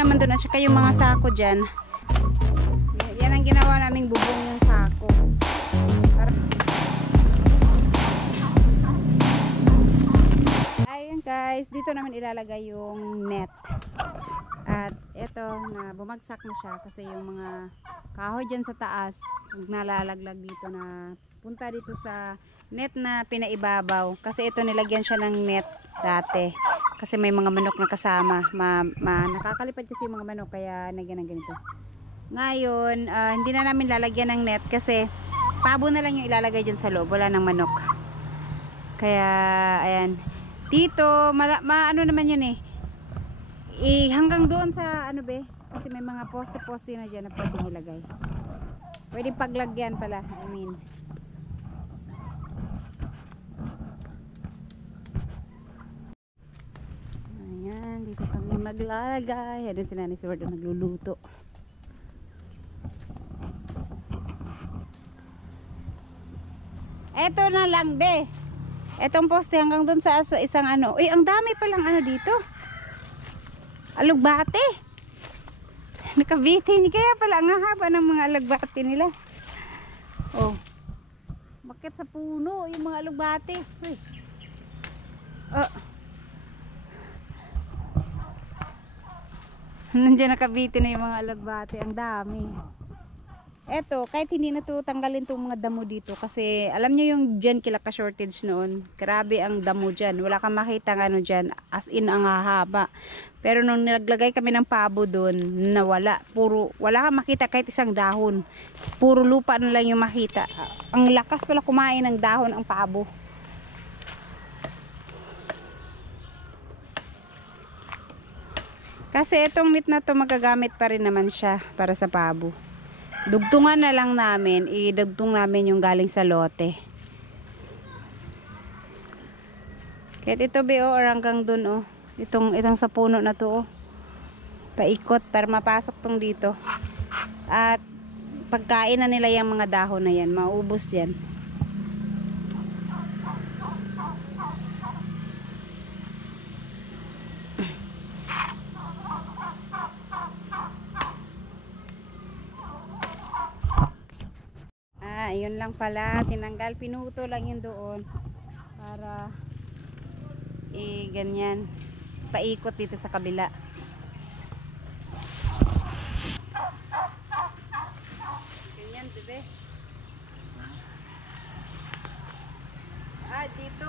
naman doon at saka yung mga sako dyan. Yan ang ginawa naming bubong yung sako. Ayun guys, dito naman ilalagay yung net. At eto na bumagsak na siya kasi yung mga kahoy dyan sa taas nalalaglag dito na punta dito sa net na pinaibabaw. Kasi ito nilagyan siya ng net dati. Kasi may mga manok na kasama. Nakakalipad kasi yung mga manok kaya nagyan ng ganito. Ngayon, hindi na namin lalagyan ng net kasi pabo na lang yung ilalagay dyan sa loob. Wala ng manok. Kaya, ayan. Dito, ano naman yun eh. Hanggang doon sa ano be. Kasi may mga poste-poste na dyan na pwedeng ilagay. Pwedeng paglagyan pala. I mean. Ayan, dito kami maglalagay. Ayan si Nanay Sword nagluluto. Eto na lang be. Etong poste hanggang dun sa isang ano. Uy, ang dami palang ano dito. Alugbate. Nakabitin. Kaya pala ang haba ng mga alugbate nila. Oh. Bakit sa puno yung mga alugbate? Uy. Oh. Nandiyan nakabitin na yung mga alugbate. Ang dami. Eto, kahit hindi na to tanggalin tong mga damo dito kasi alam nyo yung dyan kilaka shortage noon. Grabe ang damo dyan. Wala kang makita ng ano dyan. As in ang hahaba. Pero nung naglagay kami ng pabo doon, nawala. Wala kang makita kahit isang dahon. Puro lupa na lang yung makita. Ang lakas pala kumain ng dahon ang pabo. Kasi itong net na to magagamit pa rin naman siya para sa pabo. Dugtungan na lang namin, idugtong namin yung galing sa lote. Kahit ito be or hanggang dun oh. Itong sa puno na to oh. Paikot para mapasok tong dito. At pagkain na nila yung mga dahon na yan, maubos yan. Ayun lang pala, tinanggal, pinuto lang yun doon para ganyan, paikot dito sa kabila. Ganyan, dibe? Dito.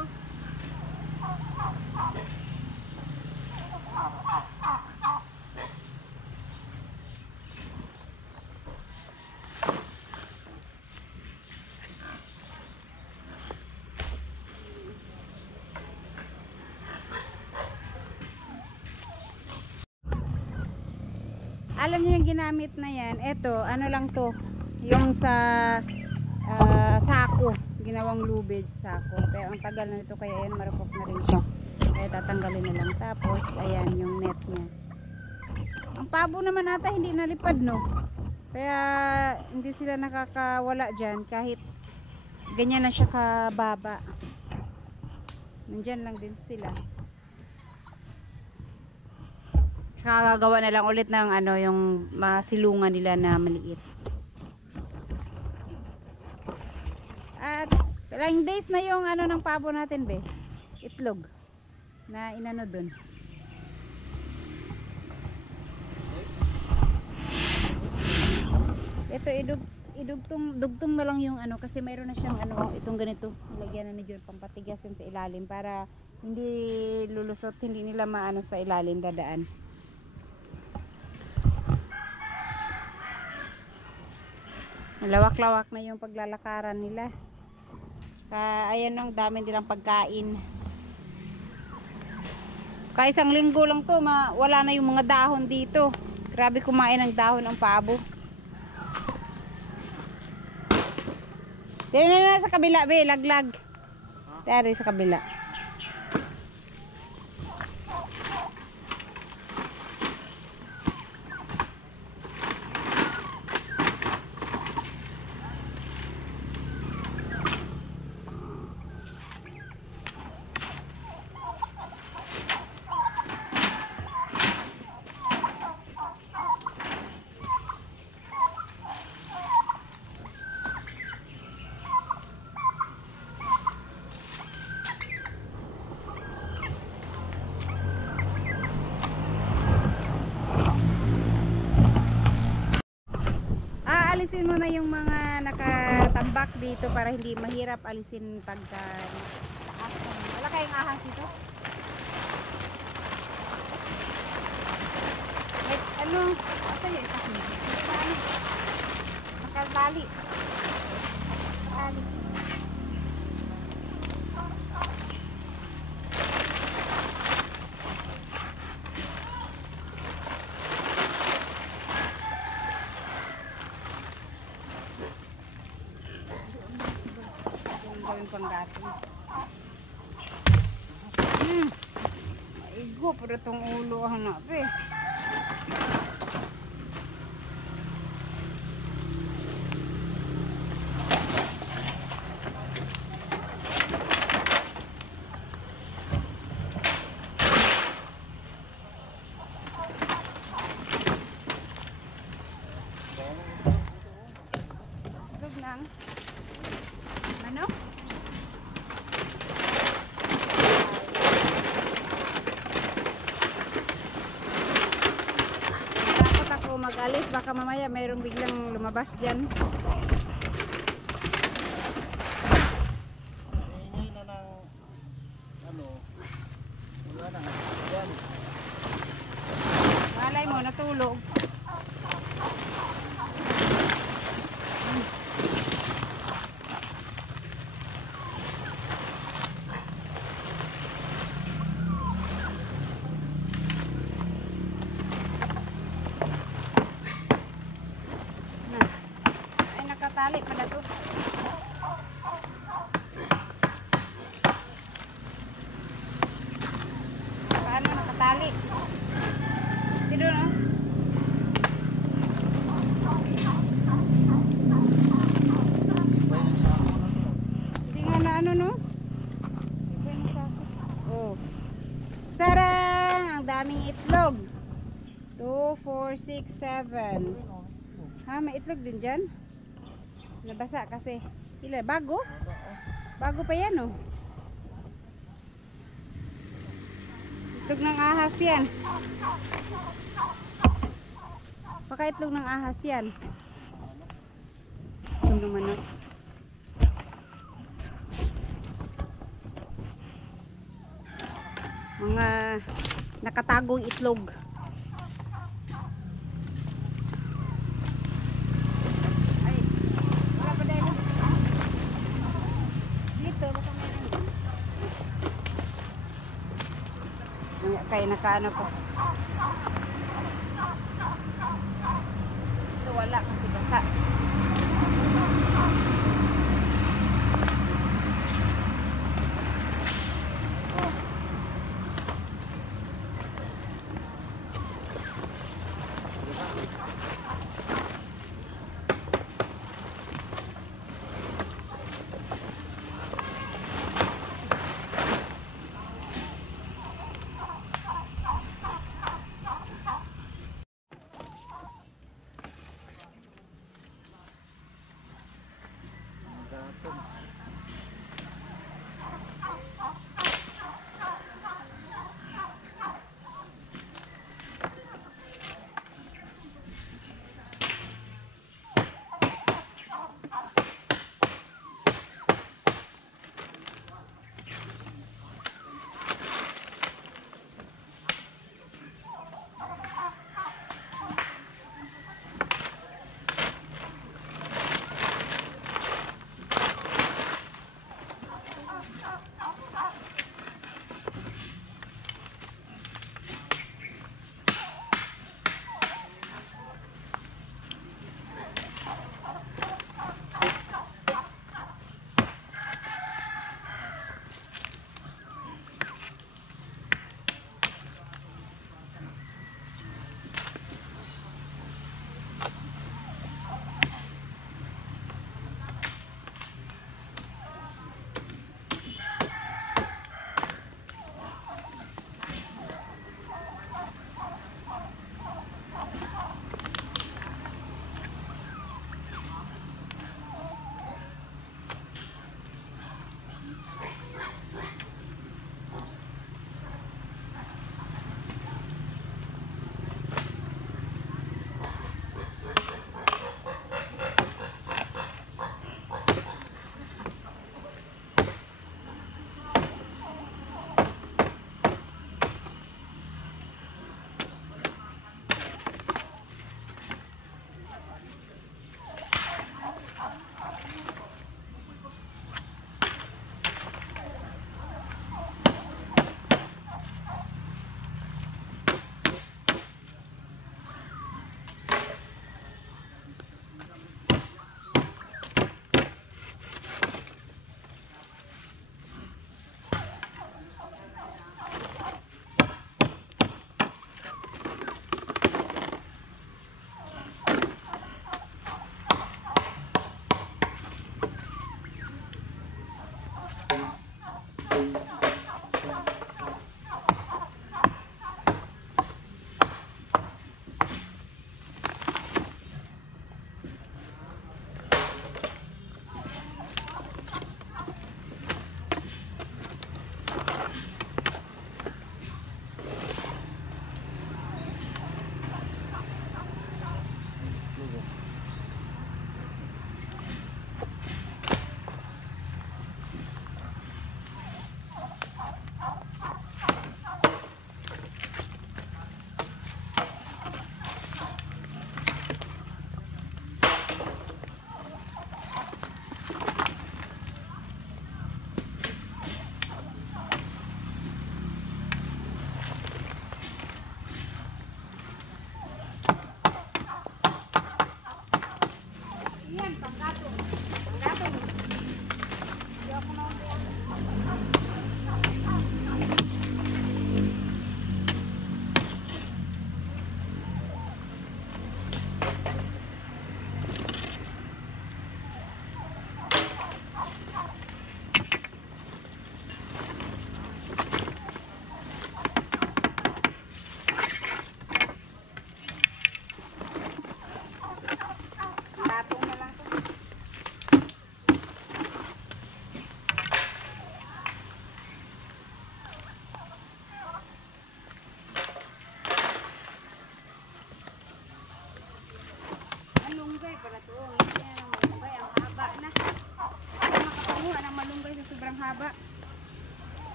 Alam niyo yung ginamit na yan, eto, ano lang to, yung sa sako, ginawang lubid sa sako. Pero ang tagal na ito, kaya ayan, marupok na rin siya. Kaya tatanggalin na lang. Tapos, ayan, yung net niya. Ang pabo naman ata hindi nalipad, no? Kaya, hindi sila nakakawala dyan, kahit ganyan lang siya kababa. Nandyan lang din sila. Kakagawa na lang ulit ng ano, yung masilungan nila na maliit. At ilang days na yung ano ng pabo natin be, itlog na inano dun. Ito dugtong na lang yung ano, kasi mayroon na siyang ano, itong ganito, ilagyan na ni John pampatigas yun sa ilalim para hindi lulusot, hindi nila maano sa ilalim dadaan. Lawak-lawak na yung paglalakaran nila. Ayan ang dami nilang pagkain. Kaya isang linggo lang to, wala na yung mga dahon dito. Grabe kumain ng dahon ang pabo. Tira na sa kabila, be, laglag. Tira sa kabila. alisin mo na yung mga nakatambak dito para hindi mahirap alisin pagka taas. Wala kayong ahas dito? Wait, ano? Asa yun? Nakatali. Nakatali. Gawin pang gato. Maigo, pero itong ulo hanap eh. Itlog ng ano? Takot ako mag-alis, baka mamaya mayroong biglang lumabas dyan. Ingay na ng ano, wala na. Yan. Malay mo, natulog. Ay, nakatali pala to. Paano nakatali? Dito no? Bayan sa ako na to. Hindi nga na ano no? Iba na sa akin. Oh. Tarang! Ang daming itlog. 2, 4, 6, 7. Ha, may itlog din dyan? Nabasa kasi. Ilan? Bago? Bago pa yan oh. Itlog ng ahas yan. Baka itlog ng ahas yan. Itlog ng manok. Mga nakatagong itlog. Ay, wala pa dahil. Dito, baka meron. Kaya nakaano ko. Ito wala kasi basa.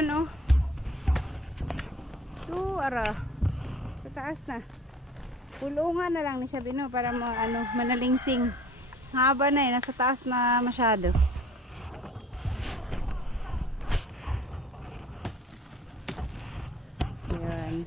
yun, oh. Ara. Sa taas na. Pulungan na lang ni siya, Bino, para manalingsing. Haba na eh, nasa taas na masyado. Ayan.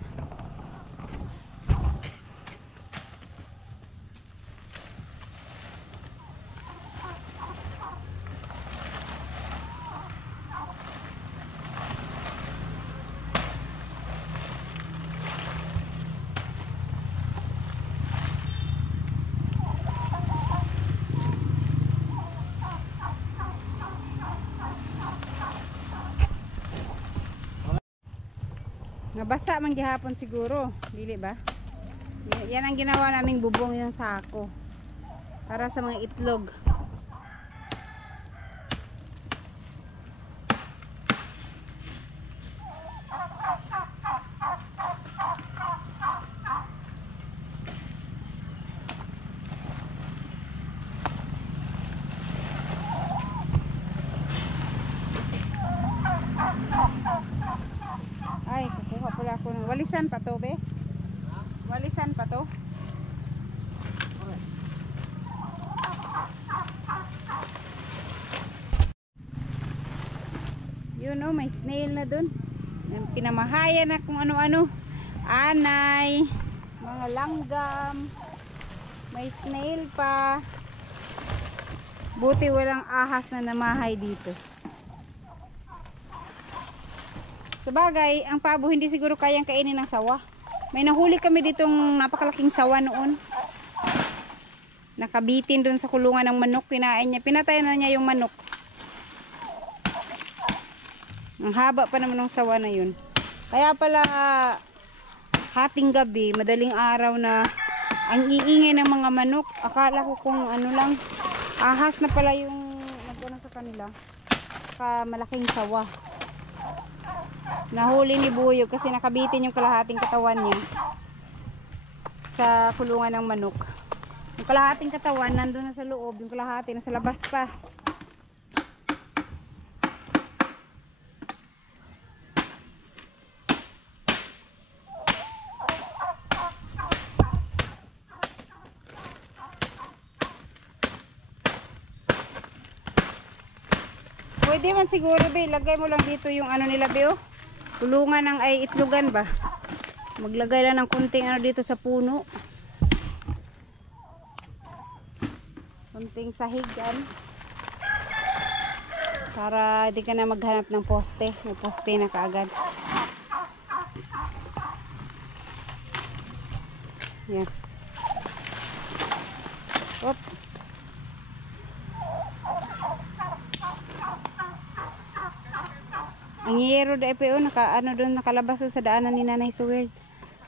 Nabasa man gihapon siguro, dili ba? Yan ang ginawa naming bubong yung sako. Para sa mga itlog. Ay, kukuha pala ako ng walisan pa to, be. Walisan pa to. Yun, oh, may snail na dun. Pinamahayan na kung ano-ano. Anay, mga langgam, may snail pa. Buti walang ahas na namahay dito. Sabagay, ang pabo hindi siguro kayang kainin ng sawa. May nahuli kami ditong napakalaking sawa noon. Nakabitin dun sa kulungan ng manok. Kinain niya. Pinatay na niya yung manok. Ang haba pa naman ng sawa na yun. Kaya pala hating gabi, madaling araw na ang iingay ng mga manok. Akala ko kung ano lang, ahas na pala yung nagano sa kanila. Malaking sawa. Nahuli ni Buyog kasi nakabitin yung kalahating katawan niya sa kulungan ng manok. Yung kalahating katawan nandun na sa loob, yung kalahati na sa labas pa. Pwede man siguro, be, lagay mo lang dito yung ano nila, be, oh. Kulungan ng ay itlogan ba? Maglagay lang ng kunting ano dito sa puno. Kunting sahigan. Para di ka na maghanap ng poste. May poste na kaagad. Yan. Op. Ang yero da EPO, nakalabas sa daanan ni Nanay Suwerd.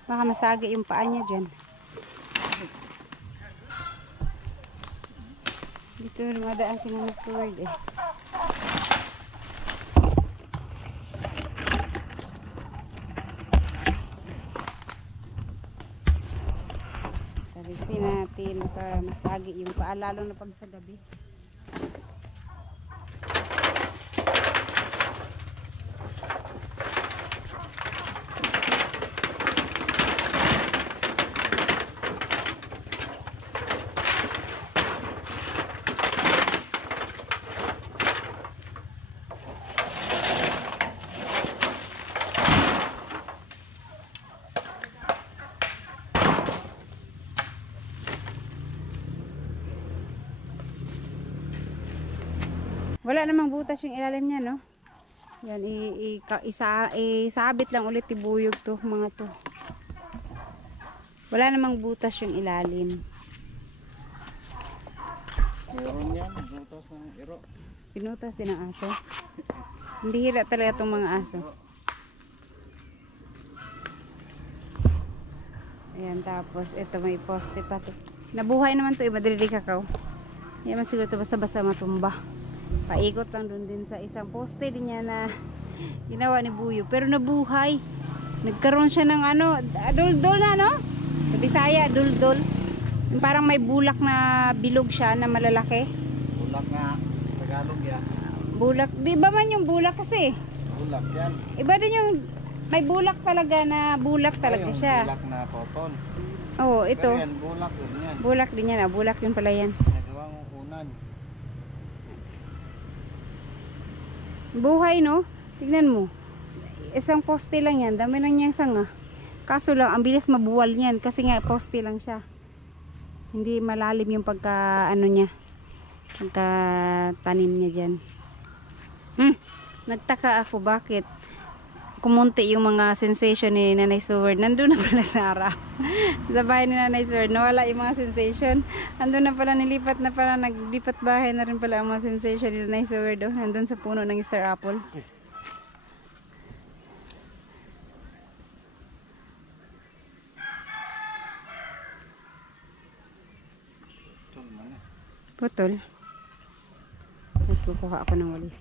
Baka masagi yung paa niya dyan. Dito lumadaan si Nanay Suwerd eh. Talisin natin para masagi yung paa, lalo na pag sa gabi. Wala namang butas yung ilalim niya, no? Yan, isabit lang ulit ibuyog to, mga to. Wala namang butas yung ilalim. Meron yan, butas ng iro. Pinutas din ang aso. Hindi hira talaga itong mga aso. Ayan, tapos ito may poste pa to. Nabuhay naman to, madrili kakao. Yan man siguro to, basta-basta matumba. Paikot lang dun din sa isang poste din niya na ginawa ni Buyo. Pero nabuhay. Nagkaroon siya ng ano, duldol na, no? Sa Bisaya, duldol. Yung parang may bulak na bilog siya na malalaki. Bulak nga, Tagalog yan. Bulak, di ba man yung bulak kasi? Bulak yan. Iba din yung may bulak talaga na bulak talaga Yung siya. bulak na cotton. Oo, ito. Pero yan, bulak din yan. Bulak din yan. Bulak yun pala yan. Nagawang unan. Buhay, no? Tignan mo. Isang poste lang yan. Dami lang niyang sanga. Kaso lang, ang bilis mabuwal niyan. Kasi nga, poste lang siya. Hindi malalim yung pagka, ano niya. Pagka tanim niya dyan. Nagtaka ako, bakit? Kumunti yung mga sensation ni Nanay Seward. Nandun na pala sa harap. Sa bahay ni Nanay Seward. Nawala yung mga sensation. Nandun na pala, nilipat na pala. Naglipat bahay na rin pala ang mga sensation ni Nanay Seward. Oh. Nandun sa puno ng Star Apple. Putol. Nagkukuha ako ng walis.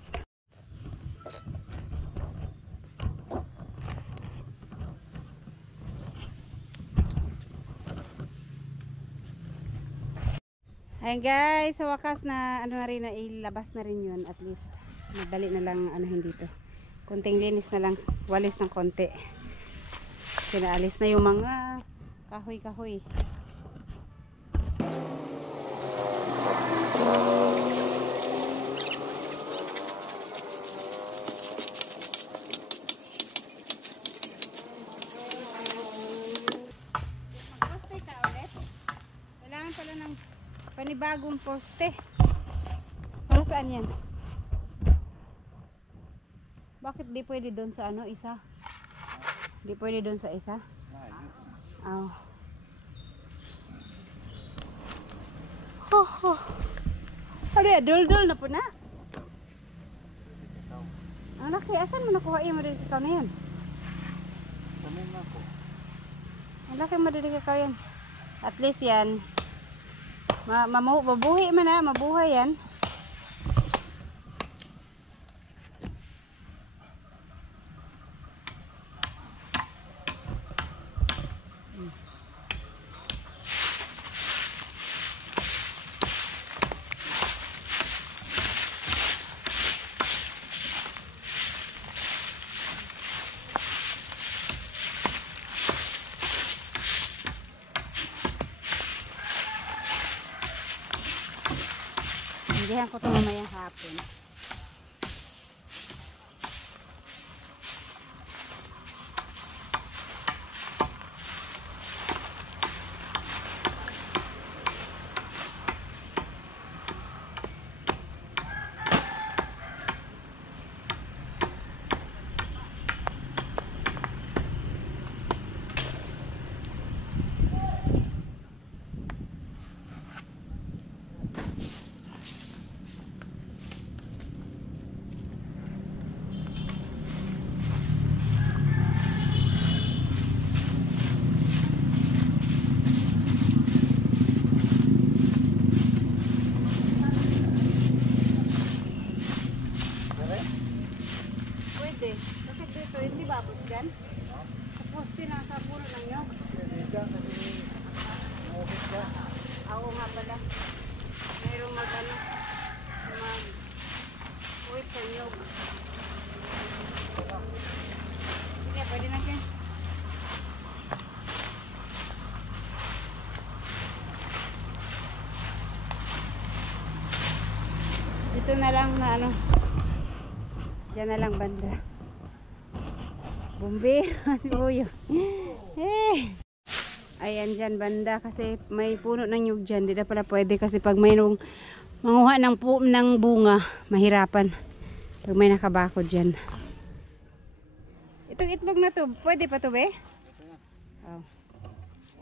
Ayan guys, sa wakas na ano na rin, na ilabas na rin yun. At least madali na lang anuhin dito. Konting linis na lang, walis ng konti. Sinaalis na yung mga kahoy-kahoy. Poste ka ulit. Kailangan pala ng panibagong poste. Para saan yan? Bakit di pwede doon sa ano, isa? Di pwede doon sa isa? Oh. Oh. Ano yan? Dol-dol na po na? Ang laki. Asan mo nakuha yung madidikaw na yan? Samin na ko. Ang laki madidikaw yan. At least yan. Mabuhi man na. Mabuhay yan. Hindihan ko ito mamayang hapon. Pwede. Bakit dito? Hindi ba abot dyan? Tapos sa puno ng nyog. Oo nga pala. Mayroong mag-ano. Mag-uwit sa nyog. Sige, pwede na dyan. Dito na lang na ano. Diyan na lang banda. Bumbir. Uyo. Ayan dyan banda. Kasi may puno ng nyug dyan. Di na pala pwede. Kasi pag mayroong manguha ng bunga, mahirapan. Pag may nakabako dyan. Itong itlog na to, pwede pa to be? Oh.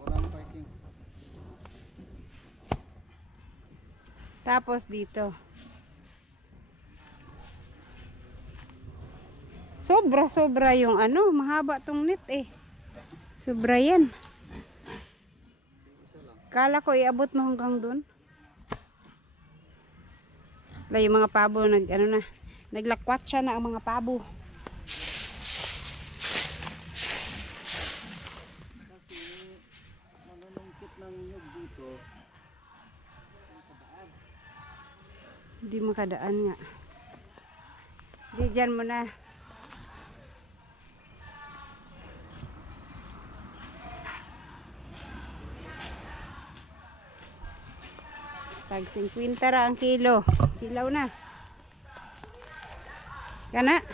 Walang parking. Tapos dito. Sobra yung ano, mahaba tong net eh. Sobra yan. Kala ko iabot mo hanggang dun. Wala yung mga pabo naglakwat siya na ang mga pabo. Kasi manunungkit ng nyug dito. Hindi makadaan nga. Di dyan mo na. Tag 50 ra ang kilo. Kilaw na. Kana.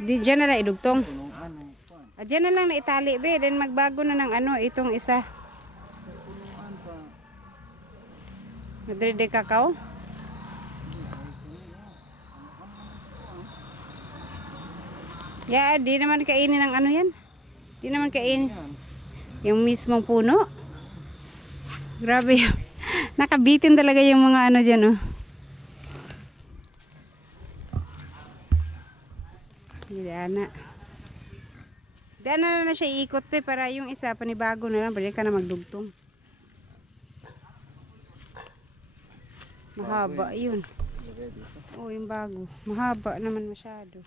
Di dyan na lang idugtong. Punuan ng kuan. Dyan na lang na itali be. Then magbago na ng ano itong isa. Punuan pa. Madre de kakao. Ya, di naman kainin ng ano yan. Di naman kainin. Yan. Yung mismong puno. Grabe. Nakabitin talaga yung mga ano dyan, oh. Dana. Dana na siya iikot, pe, para yung isa, panibago na lang. Balik ka na magdugtong. Mahaba yun. Lagay dito. Oh, yung bago. Mahaba naman masyado.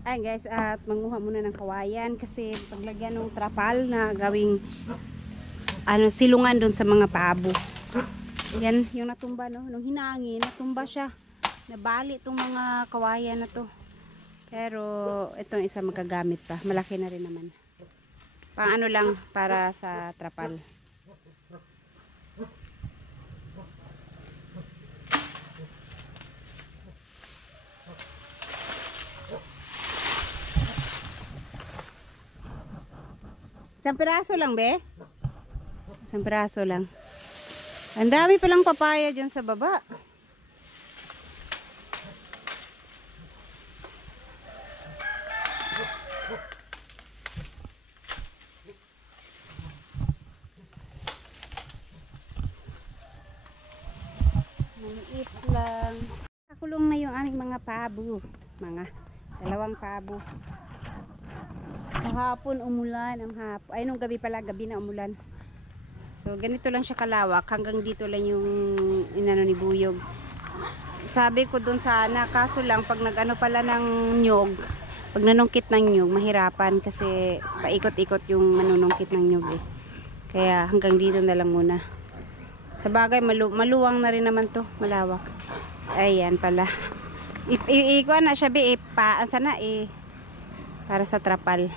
Ay guys, at manguha muna ng kawayan kasi paglagyan ng trapal na gawing ano, silungan doon sa mga paabo. Yan yung natumba, no, nung hinangin natumba siya, nabali itong mga kawayan na to, pero itong isa magagamit pa, malaki na rin naman, pang ano lang para sa trapal. Isang piraso lang, be? Isang piraso lang. Ang dami palang papaya dyan sa baba. Maliit lang. Nakulong na yung aming mga pabo. Mga dalawang pabo. Kahapon umulan ang hapon. Ay, nung gabi pala, gabi na umulan. So ganito lang siya kalawak, hanggang dito lang yung inano ni Buyog. Sabi ko dun sana, kaso lang pag nag-ano pala ng nyog, pag nanungkit ng nyog, mahirapan kasi paikot-ikot yung manunungkit ng nyog eh. Kaya hanggang dito na lang muna. Sa bagay, maluwang na rin naman to, malawak. Ayan pala. Ikuha na siya be, sana para sa trapal.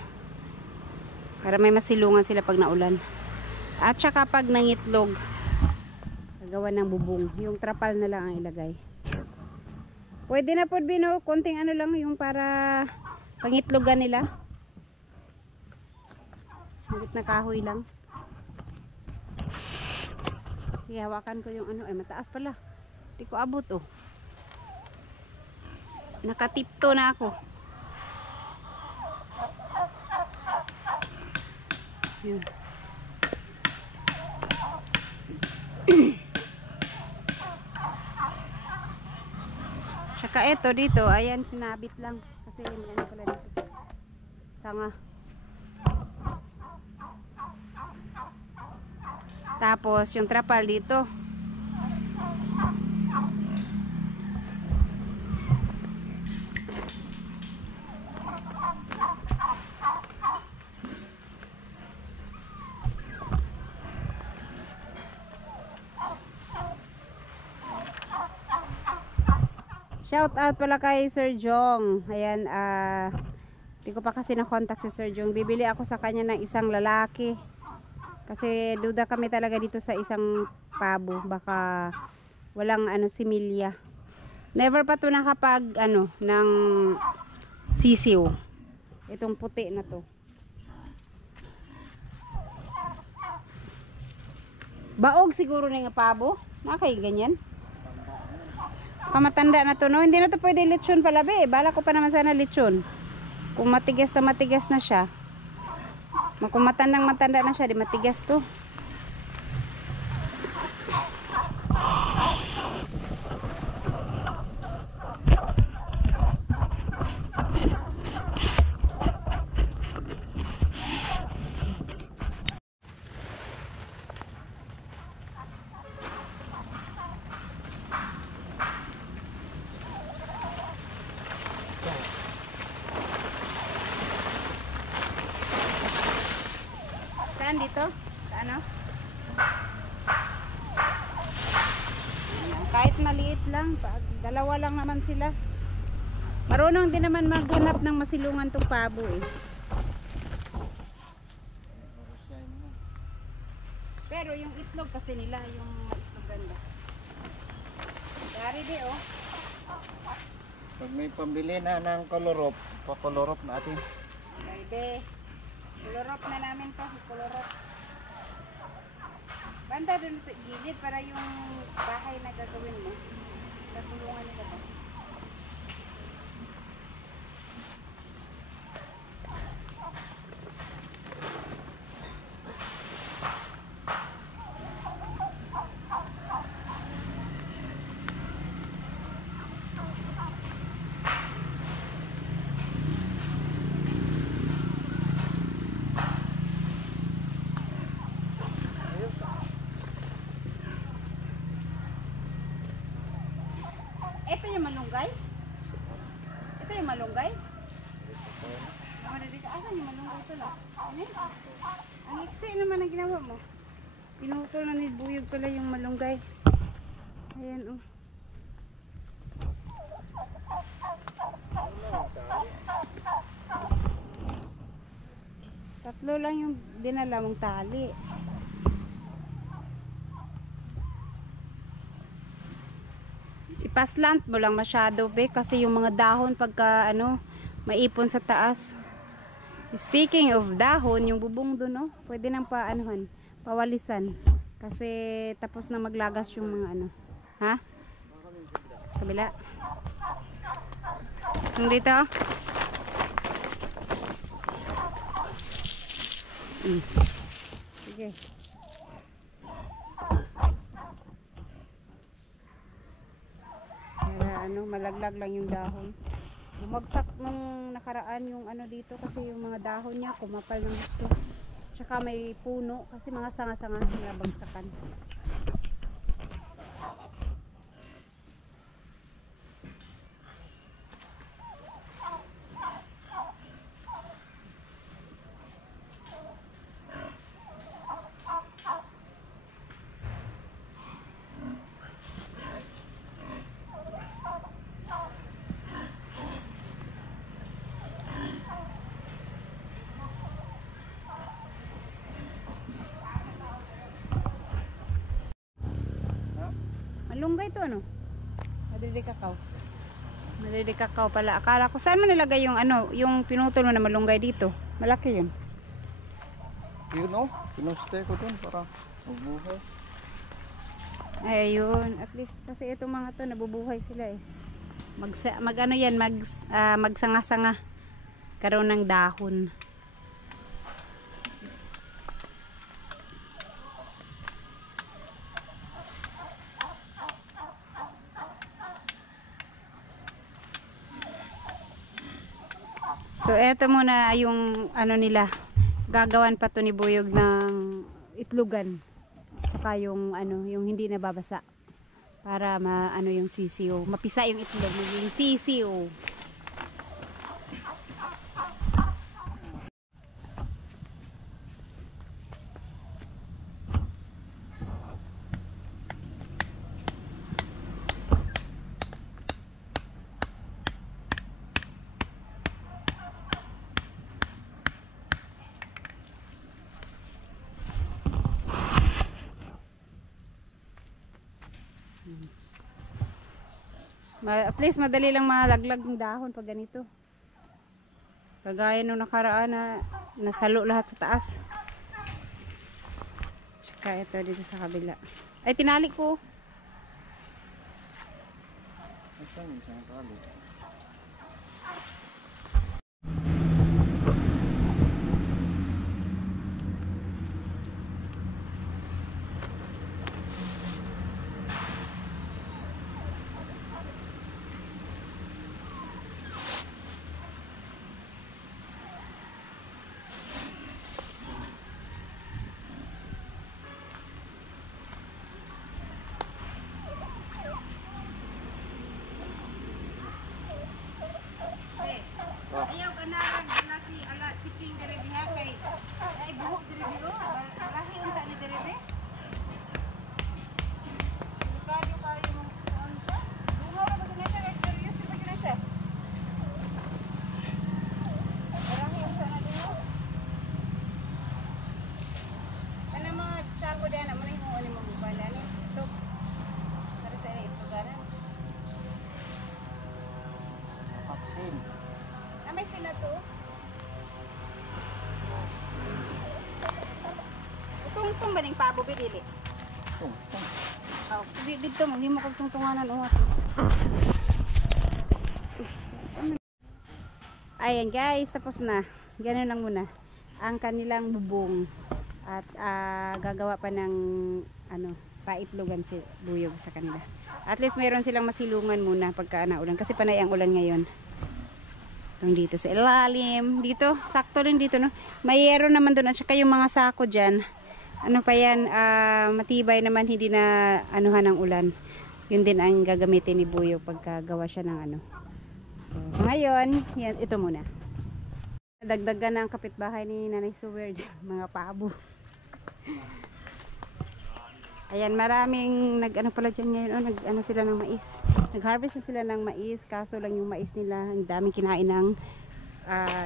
Para may masilungan sila pag naulan. At saka pag nangitlog, gagawa ng bubong. Yung trapal na lang ang ilagay. Pwede na po bino, konting ano lang yung para pangitlogan nila. Hangit na kahoy lang. Sige, hawakan ko yung ano. Ay, mataas pala. Hindi ko abot oh. Nakatipto na ako. Yun. Tsaka eto dito, ayan sinabit lang. Kasi may ano pala dito. Sanga. Tapos yung trapal dito. Shout out pala kay Sir Jong. Ayan, hindi ko pa kasi na-contact si Sir Jong. Bibili ako sa kanya ng isang lalaki. Kasi duda kami talaga dito sa isang pabo. Baka walang ano, similya. Never pa to nakapag ano, ng sisiw. Itong puti na to. Baog siguro na nga pabo. Nakay ganyan. Kamatanda na to, no? Hindi na to pwede lechon pala, be. Bala ko pa naman sana lechon. Kung matigas na siya. Kung matandang matanda na siya, di matigas to. Saan dito? Sa ano? Kahit maliit lang, dalawa lang naman sila. Marunong din naman maghanap ng masilungan tong pabo eh. Pero yung itlog kasi nila, yung itlog ganda. Dari di oh. Pag may pambili na ng kolorop, pakolorop natin. Pwede. Kolorop na namin to, kolorop. Banda dun sa gilid para yung bahay na gagawin mo. Tatulungan nila ba? Ito yung malunggay? Ito yung malunggay? Asan yung malunggay ito lang? Ano? Ang iksi naman ang ginawa mo. Pinutol na ni Buyog pala yung malunggay. Ayan oh. Tatlo lang yung dinala mong tali. Ipaslant mo lang masyado be kasi yung mga dahon pagka ano maipon sa taas. Speaking of dahon, yung bubong doon no, pwede nang paanuhan, pawalisan kasi tapos na maglagas yung mga ano. Ha? Kabila. Yung dito. Sige. Ano, malaglag lang yung dahon. Bumagsak nung nakaraan yung ano dito kasi yung mga dahon niya kumapal ng gusto. Tsaka may puno kasi mga sanga-sanga na bagsakan. Malunggay to ano? Madridi kakao. Madridi kakao pala. Akala ko saan mo nilagay yung ano, yung pinutol mo na malunggay dito. Malaki yun. Yun o, pinuste ko dun para mabuhay. Ay, ayun. At least kasi itong mga to nabubuhay sila eh. Mag ano yan, magsanga-sanga. Karoon ng dahon. So eto muna yung ano nila, gagawan pa to ni Buyog ng itlogan. Saka yung ano, yung hindi nababasa para ano yung sisiyo, mapisa yung itlog, maging sisiyo. At least madali lang malaglag ng dahon pag ganito. Kagaya nung nakaraan na nasalo lahat sa taas. Tsaka ito dito sa kabila. Ay, tinali ko. Saan yung isang tali? Ayaw ganarag na si King Derebe ha kay ay buhok Derebe ro lahi unta ni Derebe. Delikado kayo mo unta. Bungaw ra ba na siya kay curious ba na siya. Lahi unta na dito. Kana mga sabo diyan na man mo ani mo bala ni. Tok. Para sa ito garan. Vaksin. May sila to. Tungtong ba ning pabo bidili? Tung. Oh, dito mo himo kog tungtunganan o. Ayan guys, tapos na. Ganun lang muna ang kanilang bubong at gagawa pa ng ano, paitlogan si Buyog sa kanila. At least mayroon silang masilungan muna pagka naulan kasi panay ang ulan ngayon. Dito sa ilalim, dito, sakto rin dito, no? May yero naman doon at saka yung mga sako dyan. Ano pa yan, matibay naman, hindi na anuhan ng ulan. Yun din ang gagamitin ni Buyo pagkagawa siya ng ano. So ngayon, yan, ito muna. Dagdagan ng kapitbahay ni Nanay Suwer, mga pabo. Ayan, maraming nag-ano pala dyan ngayon, nag-ano sila ng mais. Nag-harvest na sila ng mais, kaso lang yung mais nila, ang daming kinain ng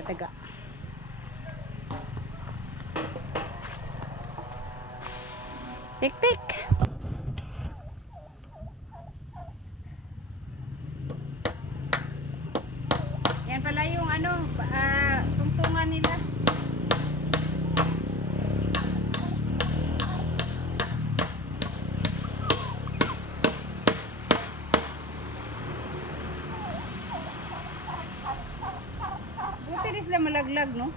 daga. Tik-tik! Yan pala yung ano, tungtungan nila. Buti sila malaglag, no?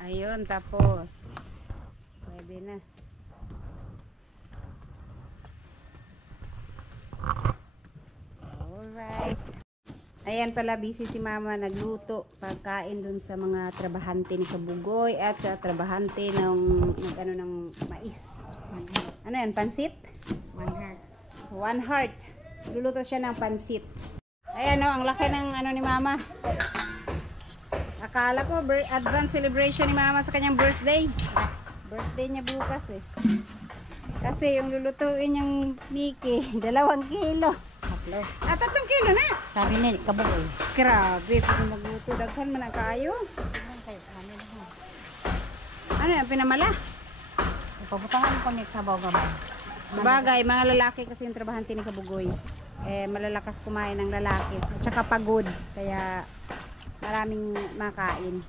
Ayun, tapos. Pwede na. Alright. Ayan pala, busy si mama nagluto pagkain dun sa mga trabahante ni Kabugoy at sa trabahante ng ano ng mais. Ano yan, pansit? So, 1 heart. Luluto siya ng pansit. Ayan o, ang laki ng ano ni mama. Akala ko advance celebration ni mama sa kanyang birthday. Birthday niya bukas eh. Kasi yung lulutuin niyang Mickey, 2 kilo. At 3 kilo na. Sabi ni Kabugoy. Grabe, kung magluto, daghan man ang kayo. Ano yan, pinamala? Ipabutangan ko ni Sabaw Gabay. Bagay, mga lalaki kasi yung trabahante ni Kabugoy. Malalakas kumain ng lalaki. At saka pagod. Kaya maraming makain.